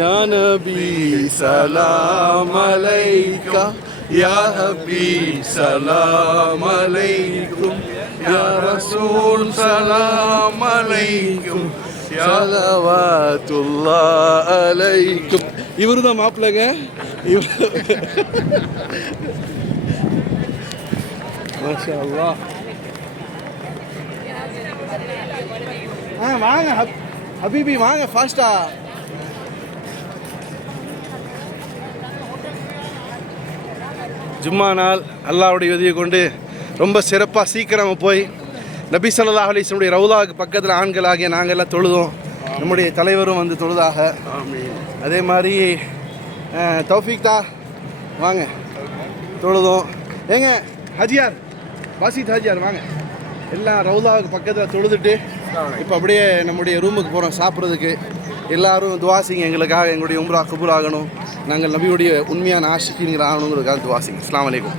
யா நபி சலாம் அலைக்கா யா ஹபீ சலாம் அலைக்கும் யா ரசூல் சலாம் அலைக்கும் ஸலவாத்துல்லாஹ் அலைக்கும். இவரு தான் மாப்பிள்ளைங்க. மாஷா அல்லாஹ். வாங்க ஹபீபி வாங்க ஃபாஸ்டா. ஜும்மா நாள் அல்லாஹ்வுடைய உதவியை கொண்டு ரொம்ப சிறப்பாக சீக்கிரமாக போய் நபி ஸல்லல்லாஹு அலைஹி வஸல்லம் ரவுலாவுக்கு பக்கத்தில் ஆண்களாகிய நாங்கள் எல்லாம் தொழுதோம். நம்முடைய தலைவரும் வந்து தொழுதாக. அதே மாதிரி தௌஃபீக்தா வாங்க தொழுதோம். ஏங்க ஹஜியார் பாசித் ஹஜியார் வாங்க. எல்லாம் ரவுலாவுக்கு பக்கத்தில் தொழுதுட்டு இப்போ அப்படியே நம்முடைய ரூமுக்கு போகிறோம் சாப்பிட்றதுக்கு. எல்லாரும் துவா செய்யுங்க எங்களுக்காக, எங்களுடைய உம்ரா கபூல் ஆகணும், நாங்கள் நபியுடைய உண்மையான ஆஷிக்கீன்கள் ஆகணுங்கிறதுக்காக துவா செய்யுங்க. அஸ்ஸலாமு அலைக்கும்.